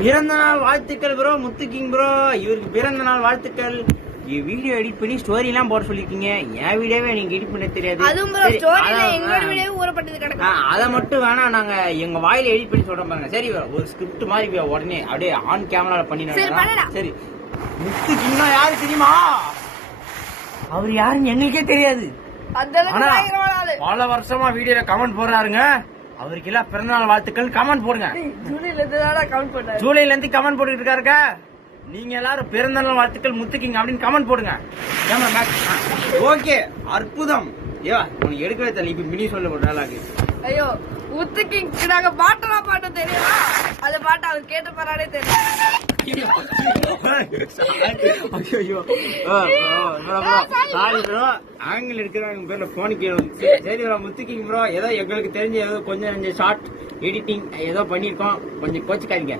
பிறந்த நாள் வாழ்த்துக்கள் ப்ரோ. முத்து கிங் ப்ரோ, இவருக்கு பிறந்த நாள் வாழ்த்துக்கள். வீடியோ எடிட் பண்ணி ஸ்டோரி எல்லாம் போட சொல்லிருக்கீங்க. என் வீடியோவே நீங்க எடிட் பண்ண தெரியாது. அத மட்டும் வேணா நாங்க எங்க வாயில எடிட் பண்ணி சொல்றோம் பாருங்க. சரி, ஒரு ஸ்கிரிப்ட் மாதிரி உடனே அப்படியே ஆன் கேமரால பண்ணிடுறோம். சரி, முத்து கிங்னா யாரு தெரியுமா? அவர் யாருன்னு எங்களுக்கே தெரியாது. பல வருஷமா வீடியோல கமெண்ட் போடுறாருங்க. அவருக்கு எல்லாம் பிறந்தநாள் வாழ்த்துக்கள் கமெண்ட் போடுங்க. ஜூலைல இருந்து கமெண்ட் போட்டுட்டு இருக்காருங்க. நீங்க எல்லாரும் பிறந்தநாள் வாழ்த்துக்கள் முத்துக்கிங்க அப்படின்னு கமெண்ட் போடுங்க. ஓகே, அற்புதம். உனக்கு எடுக்கவே தெரியல. இப்ப மினி சொல்ல போட்டாலாக்கு. ஐயோ, முத்துக்கிங் நாங்க பாட்டெல்லாம் பாட்ட தெரியுமா? அந்த பாட்டு அவர் கேட்ட பாராடே தெரியல. ஆங்கிள் இருக்கிறாங்க பேர்ல போன் கேளும். சரி முத்துக்கிங் ப்ரோ, ஏதோ எங்களுக்கு தெரிஞ்ச ஏதோ கொஞ்சம் ஷார்ட் எடிட்டிங் ஏதோ பண்ணிருக்கோம். கொஞ்சம் கோச்சுக்காதீங்க.